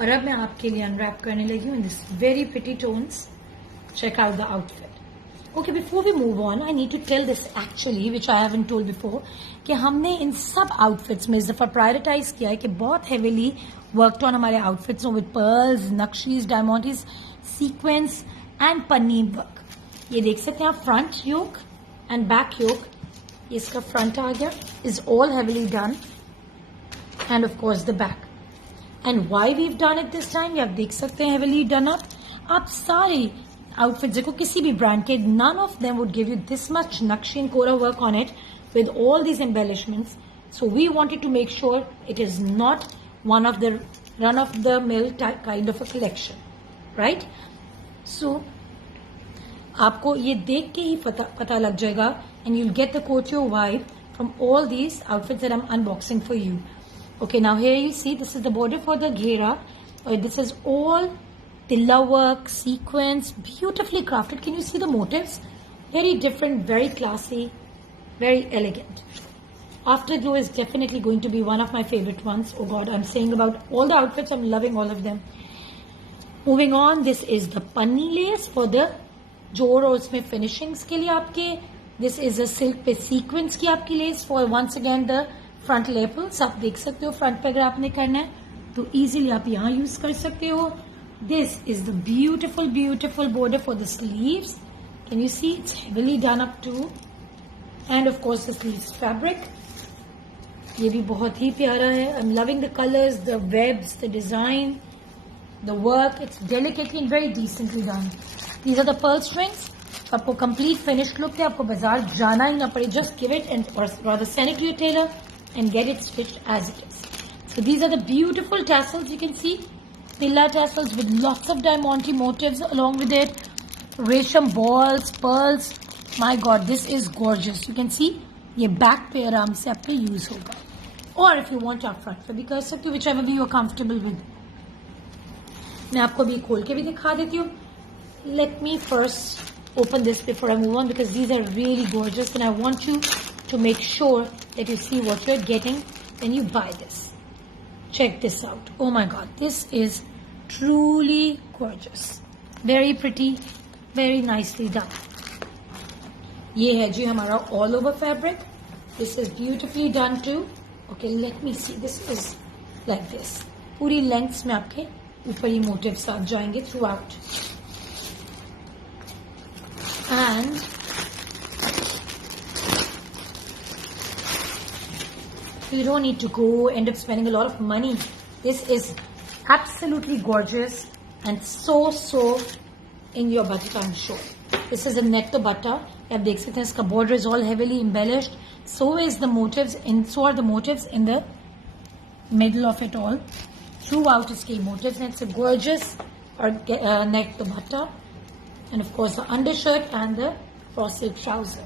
और अब मैं आपके लिए अनरैप करने लगी हूँ in this very pretty tones. Check out the outfit. Okay, before we move on, I need to tell this actually, which I haven't told before, कि हमने इन सब outfits में इस दफ़ा प्रायोरिटाइज किया है कि बहुत heavily worked on हमारे outfits with pearls, नक्शीज, डायमंड्स, sequence and पन्नी work. ये देख सकते हैं आप front yoke and back yoke. ये इसका front आ गया, is all heavily done, and of course the back. And why we've done it this time? ये आप देख सकते हैं heavily done up. आप सारी outfits देखो किसी भी brand के, none of them would give you this much nakshi and kora work on it with all these embellishments. So we wanted to make sure it is not one of the run-of-the-mill kind of a collection, right? So आपको ये देख के ही पता लग जाएगा, and you'll get the couture vibe from all these outfits that I'm unboxing for you. Okay, now here you see this is the border for the ghera. This is all tilla work, sequence, beautifully crafted. Can you see the motifs? Very different, very classy, very elegant. Afterglow is definitely going to be one of my favorite ones. Oh God, I'm saying about all the outfits, I'm loving all of them. Moving on, this is the panni lace for the जोड़ और उसमें finishings के लिए आपके. This is a silk पे sequence की आपकी lace for once again the front lapels. आप देख सकते हो front पे अगर आपने करना है तो easily आप यहाँ यूज कर सकते हो. This is the beautiful, beautiful border for the sleeves. Can you see? It's heavily done up too. And of course the sleeves fabric. ये भी बहुत ही प्यारा है. I'm loving the colors, the webs, the design, the work. It's delicately and very decently done. These are the pearl strings. आपको complete finished look है. आपको बाजार जाना ही ना पड़े. Just give it and or rather send it to your tailor and get it stitched as it is. So these are the beautiful tassels you can see. Tilla tassels with lots of diamante motifs along with it. Resham balls, pearls. My God, this is gorgeous. You can see ये back पे आराम से आपका use होगा. Or if you want आप front पे भी कर सकते हो, whichever way you are comfortable with. मैं आपको अभी खोल के भी दिखा देती हूँ. Let me first open this before I move on because these are really gorgeous and I want you to make sure that you see what you're getting when you buy this. Check this out. Oh my God, this is truly gorgeous. Very pretty, very nicely done. ये है जी हमारा all over fabric. This is beautifully done too. Okay, let me see. This is like this. पूरी lengths में आपके ऊपर ही motifs आ जाएंगे throughout. And you don't need to go end up spending a lot of money. This is absolutely gorgeous and so in your budget, I'm sure. This is a net to butter. आप देख सकते हैं इसका border is all heavily embellished. So is the motifs in. So are the motifs in the middle of it all. Throughout इसके motifs and it's a gorgeous net to butter. And of course the undershirt and the raw silk trouser.